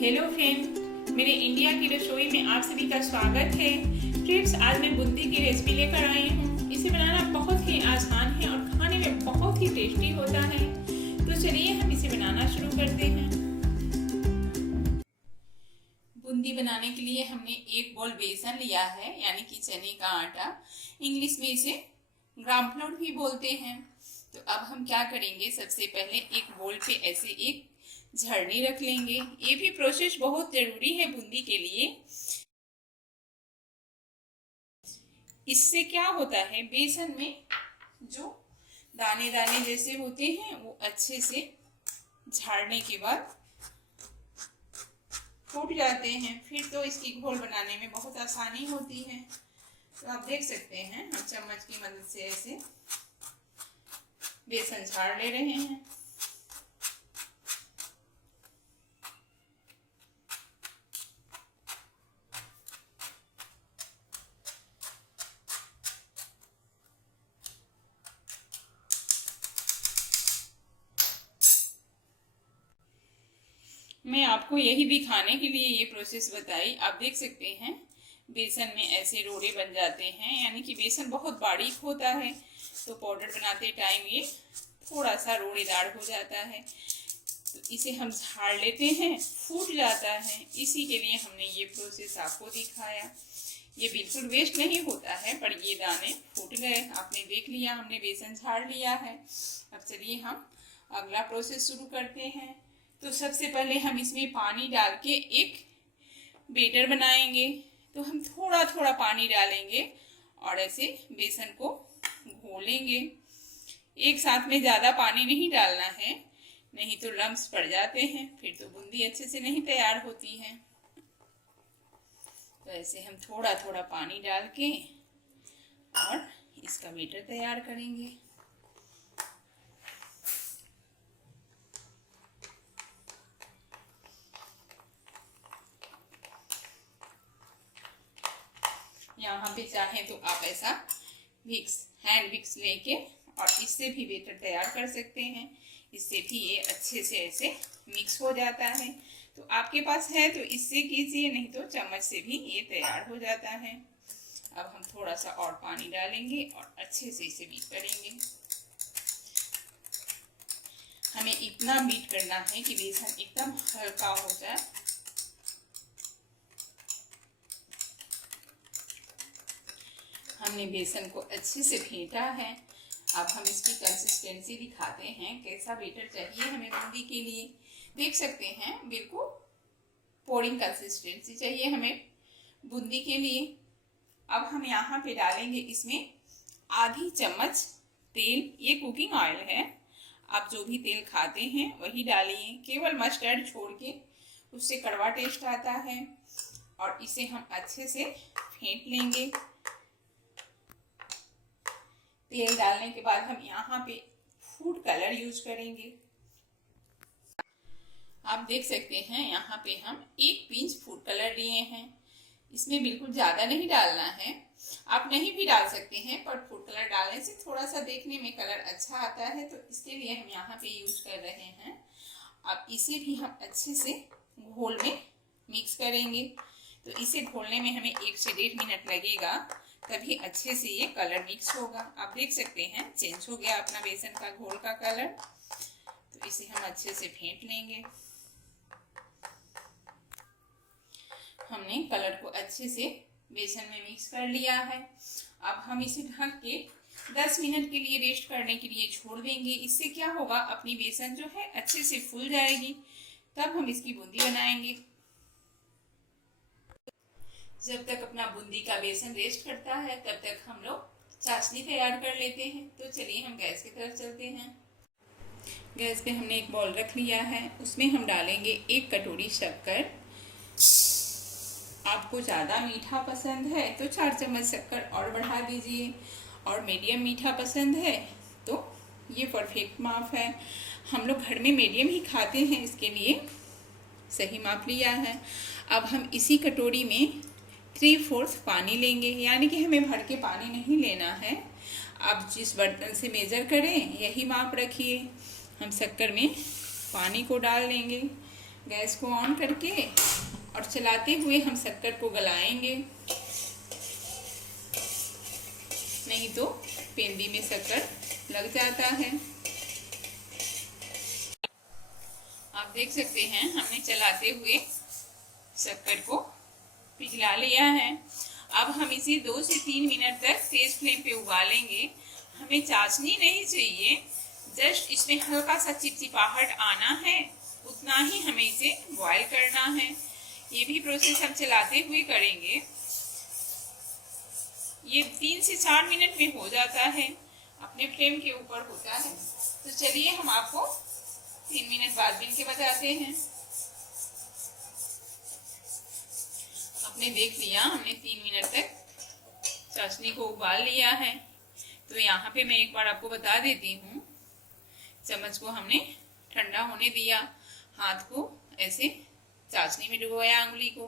Hello friend, मेरे India की रसोई में आप सभी का स्वागत है। फ्रेंड्स, आज मैं बूंदी की रेसिपी लेकर आई हूँ। इसे बनाना बहुत ही आसान है और खाने में बहुत ही टेस्टी होता है। तो चलिए हम इसे बनाना शुरू करते हैं। बूंदी बनाने के लिए हमने 1 बाउल बेसन लिया है, यानी कि चने का आटा। इंग्लिश में इसे ग्राम फ्लोर भी बोलते हैं। तो अब हम क्या करेंगे, सबसे पहले एक बाउल पे ऐसे एक झरनी रख लेंगे। ये भी प्रोसेस बहुत जरूरी है बूंदी के लिए। इससे क्या होता है, बेसन में जो दाने दाने जैसे होते हैं वो अच्छे से झाड़ने के बाद फूट जाते हैं। फिर तो इसकी घोल बनाने में बहुत आसानी होती है। तो आप देख सकते हैं, हम चम्मच की मदद से ऐसे बेसन झाड़ ले रहे हैं। मैं आपको यही दिखाने के लिए ये प्रोसेस बताई। आप देख सकते हैं बेसन में ऐसे रोड़े बन जाते हैं, यानी कि बेसन बहुत बारीक होता है। तो पाउडर बनाते टाइम ये थोड़ा सा रोड़ेदार हो जाता है। तो इसे हम झाड़ लेते हैं, फूट जाता है। इसी के लिए हमने ये प्रोसेस आपको दिखाया। ये बिल्कुल वेस्ट नहीं होता है, पर ये दाने फूट गए। आपने देख लिया, हमने बेसन झाड़ लिया है। अब चलिए हम अगला प्रोसेस शुरू करते हैं। तो सबसे पहले हम इसमें पानी डाल के एक बेटर बनाएंगे। तो हम थोड़ा थोड़ा पानी डालेंगे और ऐसे बेसन को घोलेंगे। एक साथ में ज़्यादा पानी नहीं डालना है, नहीं तो लम्स पड़ जाते हैं, फिर तो बूंदी अच्छे से नहीं तैयार होती है। तो ऐसे हम थोड़ा थोड़ा पानी डाल के और इसका बेटर तैयार करेंगे। यहाँ पे चाहे तो आप ऐसा हैंड विक्स लेके और इससे भी बेटर तैयार कर सकते हैं। इससे भी ये अच्छे से ऐसे मिक्स हो जाता है। तो आपके पास है तो इससे कीजिए, नहीं तो चम्मच से भी ये तैयार हो जाता है। अब हम थोड़ा सा और पानी डालेंगे और अच्छे से इसे बीट करेंगे। हमें इतना बीट करना है कि बेसन एकदम हल्का हो जाए। हमने बेसन को अच्छे से फेंटा है। अब हम इसकी कंसिस्टेंसी दिखाते हैं, कैसा बेटर चाहिए हमें बूंदी के लिए। देख सकते हैं बिल्कुल पोरिंग कंसिस्टेंसी चाहिए हमें बूंदी के लिए। अब हम यहाँ पे डालेंगे इसमें आधी चम्मच तेल। ये कुकिंग ऑयल है, आप जो भी तेल खाते हैं वही डालिए। केवल मस्टर्ड छोड़ के, उससे कड़वा टेस्ट आता है। और इसे हम अच्छे से फेंट लेंगे। तेल डालने के बाद हम यहाँ पे फूड कलर यूज करेंगे। आप देख सकते हैं यहाँ पे हम 1 पिंच फूड कलर लिए हैं। इसमें बिल्कुल ज़्यादा नहीं डालना है, आप नहीं भी डाल सकते हैं, पर फूड कलर डालने से थोड़ा सा देखने में कलर अच्छा आता है। तो इसके लिए हम यहाँ पे यूज कर रहे हैं। अब इसे भी हम अच्छे से घोल में मिक्स करेंगे। तो इसे घोलने में हमें 1 से 1.5 मिनट लगेगा, तभी अच्छे से ये कलर मिक्स होगा। आप देख सकते हैं चेंज हो गया अपना बेसन का घोल का कलर। तो इसे हम अच्छे से फेंट लेंगे। हमने कलर को अच्छे से बेसन में मिक्स कर लिया है। अब हम इसे ढक के 10 मिनट के लिए रेस्ट करने के लिए छोड़ देंगे। इससे क्या होगा, अपनी बेसन जो है अच्छे से फूल जाएगी। तब हम इसकी बूंदी बनाएंगे। जब तक अपना बूंदी का बेसन रेस्ट करता है, तब तक हम लोग चाशनी तैयार कर लेते हैं। तो चलिए हम गैस की तरफ चलते हैं। गैस पे हमने एक बाउल रख लिया है, उसमें हम डालेंगे 1 कटोरी शक्कर। आपको ज़्यादा मीठा पसंद है तो 4 चम्मच शक्कर और बढ़ा दीजिए, और मीडियम मीठा पसंद है तो ये परफेक्ट माप है। हम लोग घर में मीडियम ही खाते हैं, इसके लिए सही माप लिया है। अब हम इसी कटोरी में 3/4 पानी लेंगे, यानी कि हमें भर के पानी नहीं लेना है। आप जिस बर्तन से मेजर करें यही माप रखिए। हम शक्कर में पानी को डाल देंगे। गैस को ऑन करके और चलाते हुए हम शक्कर को गलाएंगे, नहीं तो पेंदी में शक्कर लग जाता है। आप देख सकते हैं हमने चलाते हुए शक्कर को पिघला लिया है। अब हम इसे 2 से 3 मिनट तक तेज फ्लेम पे उबालेंगे। हमें चाशनी नहीं चाहिए, जस्ट इसमें हल्का सा चिपचिपाहट आना है, उतना ही हमें इसे बॉयल करना है। ये भी प्रोसेस हम चलाते हुए करेंगे। ये 3 से 4 मिनट में हो जाता है, अपने फ्लेम के ऊपर होता है। तो चलिए हम आपको 3 मिनट बाद बिन के बताते हैं। आपने देख लिया, हमने 3 मिनट तक चाशनी को उबाल लिया है। तो यहाँ पे मैं एक बार आपको बता देती हूँ। चम्मच को हमने ठंडा होने दिया, हाथ को ऐसे चाशनी में डुबोया, अंगुली को,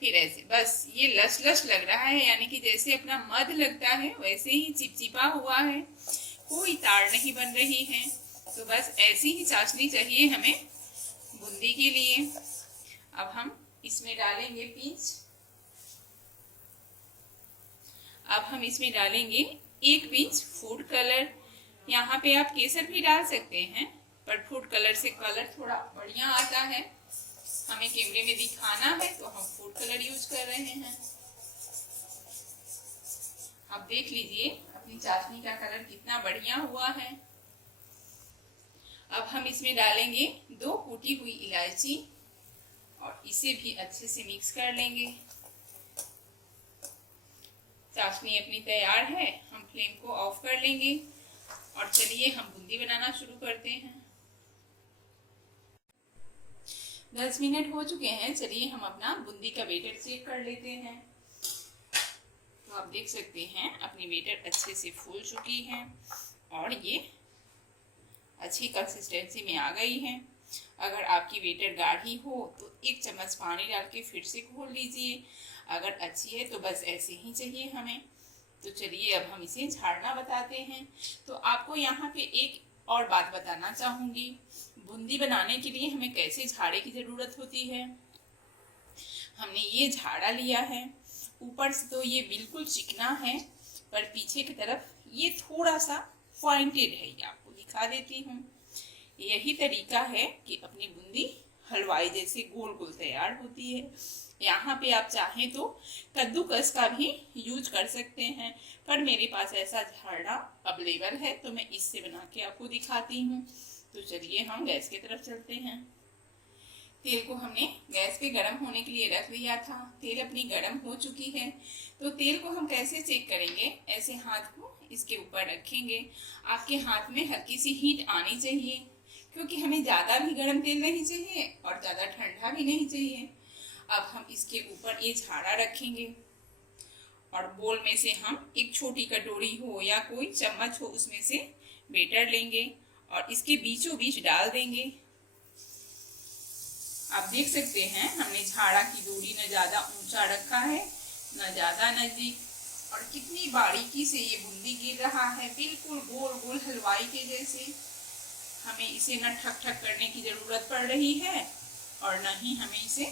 फिर ऐसे बस ये लस लस लग रहा है, यानी कि जैसे अपना मध लगता है वैसे ही चिपचिपा हुआ है, कोई तार नहीं बन रही है। तो बस ऐसी ही चाशनी चाहिए हमें बूंदी के लिए। अब हम इसमें डालेंगे पिंच, अब हम इसमें डालेंगे 1 पिंच फूड कलर। यहाँ पे आप केसर भी डाल सकते हैं, पर फूड कलर से कलर थोड़ा बढ़िया आता है। हमें कैमरे में दिखाना है तो हम फूड कलर यूज कर रहे हैं। आप देख लीजिए अपनी चाशनी का कलर कितना बढ़िया हुआ है। अब हम इसमें डालेंगे 2 कूटी हुई इलायची और इसे भी अच्छे से मिक्स कर लेंगे। चाशनी अपनी तैयार है, हम फ्लेम को ऑफ कर लेंगे और चलिए हम बूंदी बनाना शुरू करते हैं। 10 मिनट हो चुके हैं, चलिए हम अपना बूंदी का बैटर चेक कर लेते हैं। तो आप देख सकते हैं अपनी बैटर अच्छे से फूल चुकी है और ये अच्छी कंसिस्टेंसी में आ गई है। अगर आपकी बैटर गाढ़ी हो तो 1 चम्मच पानी डाल के फिर से घोल लीजिए। अगर अच्छी है तो बस ऐसे ही चाहिए हमें। तो चलिए अब हम इसे झाड़ना बताते हैं। तो आपको यहाँ पे एक और बात बताना चाहूँगी, बूंदी बनाने के लिए हमें कैसे झाड़े की ज़रूरत होती है। हमने ये झाड़ा लिया है, ऊपर से तो ये बिल्कुल चिकना है, पर पीछे की तरफ ये थोड़ा सा पॉइंटेड है। ये आपको दिखा देती हूँ। यही तरीका है कि अपनी बूंदी हलवाई जैसे गोल गोल तैयार होती है। यहाँ पे आप चाहें तो कद्दूकस का भी यूज कर सकते हैं, पर मेरे पास ऐसा झाड़ा अवेलेबल है तो मैं इससे बना के आपको दिखाती हूँ। तो चलिए हम गैस की तरफ चलते हैं। तेल को हमने गैस पे गर्म होने के लिए रख दिया था। तेल अपनी गर्म हो चुकी है। तो तेल को हम कैसे चेक करेंगे, ऐसे हाथ को इसके ऊपर रखेंगे। आपके हाथ में हल्की सी हीट आनी चाहिए, क्योंकि हमें ज़्यादा भी गर्म तेल नहीं चाहिए और ज़्यादा ठंडा भी नहीं चाहिए। अब हम इसके ऊपर ये झाड़ा रखेंगे और बोल में से हम एक छोटी कटोरी हो या कोई चम्मच हो उसमें से बैटर लेंगे और इसके बीचों बीच डाल देंगे। आप देख सकते हैं हमने झाड़ा की दूरी न ज़्यादा ऊंचा रखा है न ज़्यादा नज़दीक, और कितनी बारीकी से ये बूंदी गिर रहा है, बिल्कुल गोल गोल हलवाई के जैसे। हमें इसे न ठक ठक करने की ज़रूरत पड़ रही है और न ही हमें इसे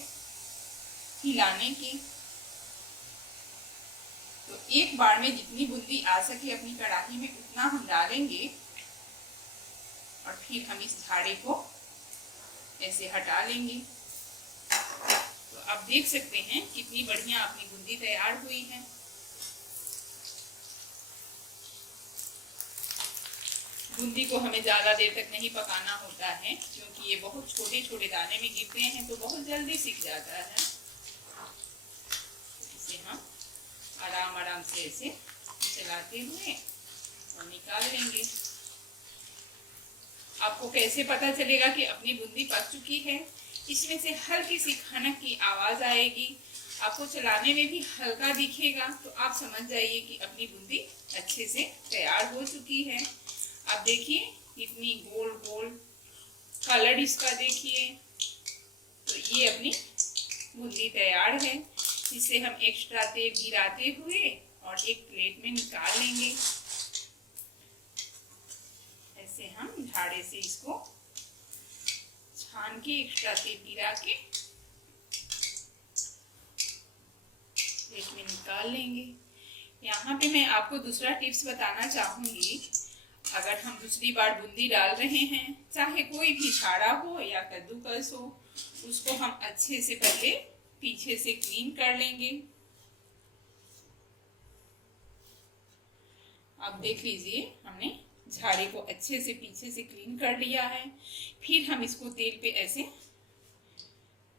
हिलाने की। तो एक बार में जितनी बूंदी आ सके अपनी कढ़ाई में उतना हम डालेंगे और फिर हम इस झाड़े को ऐसे हटा लेंगे। तो आप देख सकते हैं कितनी बढ़िया अपनी बूंदी तैयार हुई है। बूंदी को हमें ज़्यादा देर तक नहीं पकाना होता है, क्योंकि ये बहुत छोटे छोटे दाने में गिरते हैं तो बहुत जल्दी सिक जाता है। इसे हम आराम आराम से ऐसे चलाते हुए और निकाल लेंगे। आपको कैसे पता चलेगा कि अपनी बूंदी पक चुकी है? इसमें से हल्की सी खनक की आवाज़ आएगी, आपको चलाने में भी हल्का दिखेगा, तो आप समझ जाइए कि अपनी बूंदी अच्छे से तैयार हो चुकी है। आप देखिए कितनी गोल गोल कलर इसका देखिए। तो ये अपनी बूंदी तैयार है। इसे हम एक्स्ट्रा तेल गिराते हुए और एक प्लेट में निकाल लेंगे। ऐसे हम झाड़े से इसको छान के एक्स्ट्रा तेल गिरा के प्लेट में निकाल लेंगे। यहाँ पे मैं आपको दूसरा टिप्स बताना चाहूँगी। अगर हम दूसरी बार बूंदी डाल रहे हैं, चाहे कोई भी छाड़ा हो या कद्दूकस हो, उसको हम अच्छे से पहले पीछे से क्लीन कर लेंगे। आप देख लीजिए, हमने झाड़े को अच्छे से पीछे से क्लीन कर लिया है। फिर हम इसको तेल पे ऐसे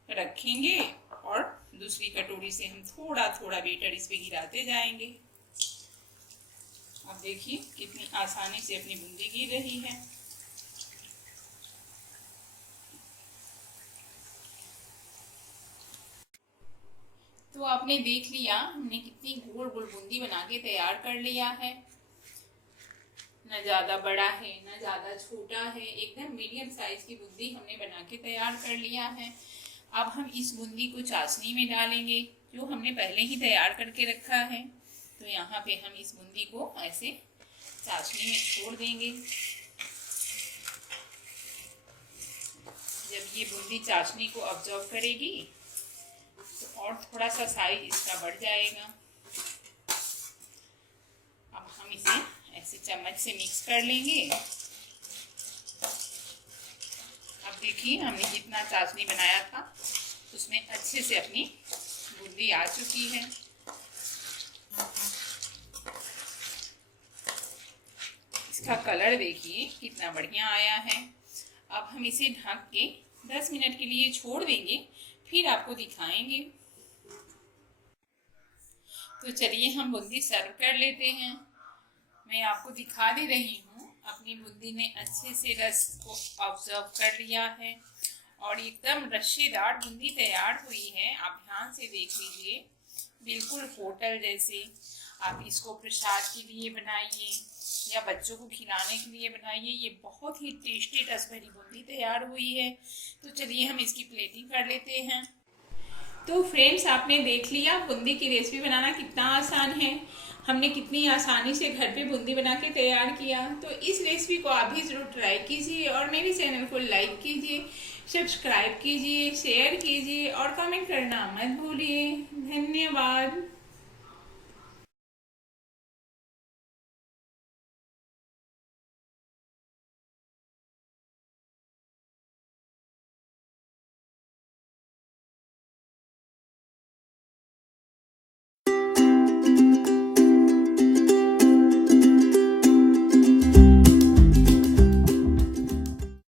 रखेंगे और दूसरी कटोरी से हम थोड़ा थोड़ा बेटर इस पे गिराते जाएंगे। अब देखिए कितनी आसानी से अपनी बूंदी गिर रही है। तो आपने देख लिया हमने कितनी गोल गोल बूंदी बना के तैयार कर लिया है। न ज़्यादा बड़ा है न ज़्यादा छोटा है, एकदम मीडियम साइज की बूंदी हमने बना के तैयार कर लिया है। अब हम इस बूंदी को चाशनी में डालेंगे जो हमने पहले ही तैयार करके रखा है। तो यहाँ पे हम इस बूंदी को ऐसे चाशनी में छोड़ देंगे। जब ये बूंदी चाशनी को ऑब्जर्व करेगी तो और थोड़ा सा साइज इसका बढ़ जाएगा। अब हम इसे ऐसे चम्मच से मिक्स कर लेंगे। अब देखिए हमने जितना चाशनी बनाया था उसमें अच्छे से अपनी बूंदी आ चुकी है। इसका कलर देखिए कितना बढ़िया आया है। अब हम इसे ढक के 10 मिनट के लिए छोड़ देंगे, फिर आपको दिखाएंगे। तो चलिए हम बूंदी सर्व कर लेते हैं। मैं आपको दिखा दे रही हूँ, अपनी बूंदी ने अच्छे से रस को ऑब्जर्व कर लिया है और एकदम रस्सेदार बूंदी तैयार हुई है। आप ध्यान से देख लीजिए, बिल्कुल होटल जैसे। आप इसको प्रसाद के लिए बनाइए या बच्चों को खिलाने के लिए बनाइए। ये बहुत ही टेस्टी रस भरी बूंदी तैयार हुई है। तो चलिए हम इसकी प्लेटिंग कर लेते हैं। तो फ्रेंड्स, आपने देख लिया बूंदी की रेसिपी बनाना कितना आसान है। हमने कितनी आसानी से घर पे बूंदी बना के तैयार किया। तो इस रेसिपी को आप भी ज़रूर ट्राई कीजिए और मेरे चैनल को लाइक कीजिए, सब्सक्राइब कीजिए, शेयर कीजिए और कमेंट करना मत भूलिए। धन्यवाद।